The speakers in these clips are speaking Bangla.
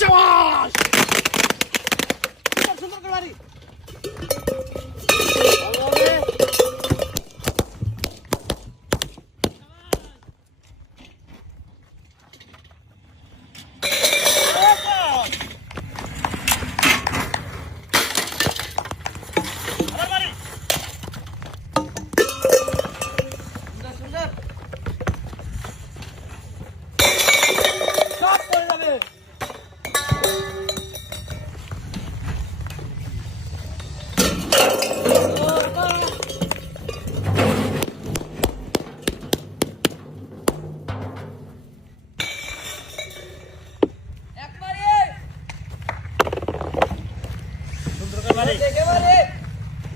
শাবাশ সুন্দর করে মারি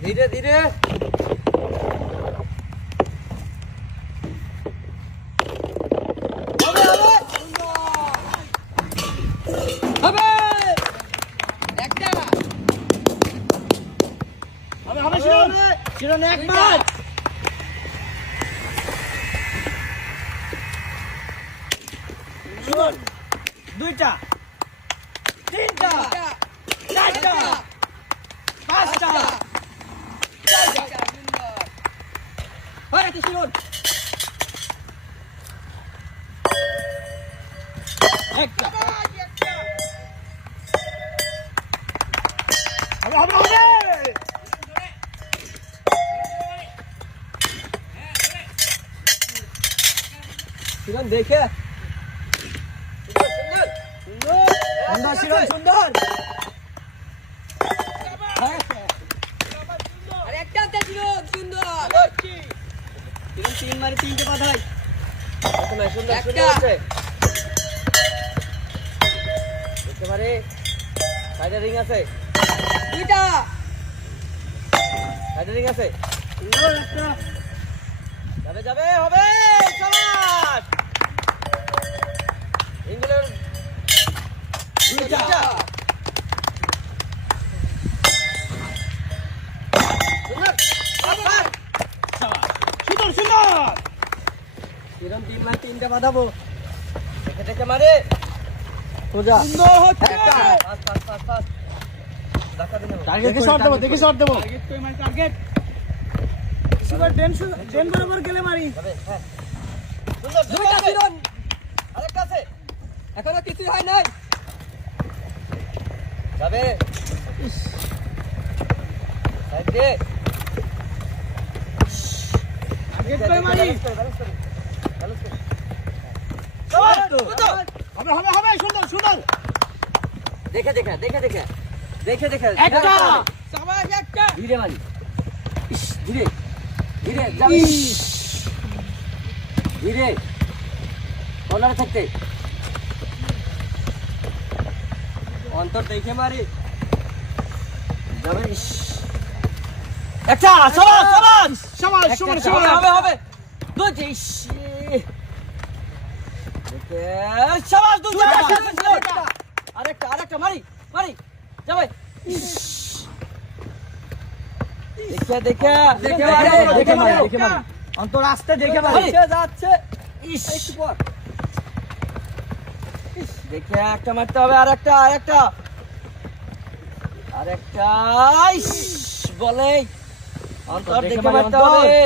ধীরে ধীরে দুইটা তিনটা চারটা পাঁচটা একটা শিরন দেখে সুন্দর শিরন সুন্দর তিন মারি তিনটে পাঠাই সুন্দর দেখতে পারে সাইডে রিং আছে দুইটা সাইডে রিং আছে যাবে যাবে হবে সমাজ রিংগুলোর দুইটা তিন মার তিনটা বাঁধাবো দেখে দেখে মারে এখনো কিছুই হয় নাই যাবে সুন্দর সুন্দর দেখে দেখে দেখে দেখে দেখে দেখে ধীরে মারি ধীরে ধীরে ধীরে কর্নারে থাকতে অন্তর দেখে মারি একটা সমান সমান সমান সমান হবে হবে দুই সমাজ দুই আরেকটা আরেকটা মারি মারি যাবে দেখে দেখে দেখে মারি দেখে মারি দেখে মারি অন্তর আসতে দেখে মারি যাচ্ছে একটু পর দেখে একটা মারতে হবে আরেকটা আরেকটা আরেকটা বলে অন্তর দেখে মারতে হবে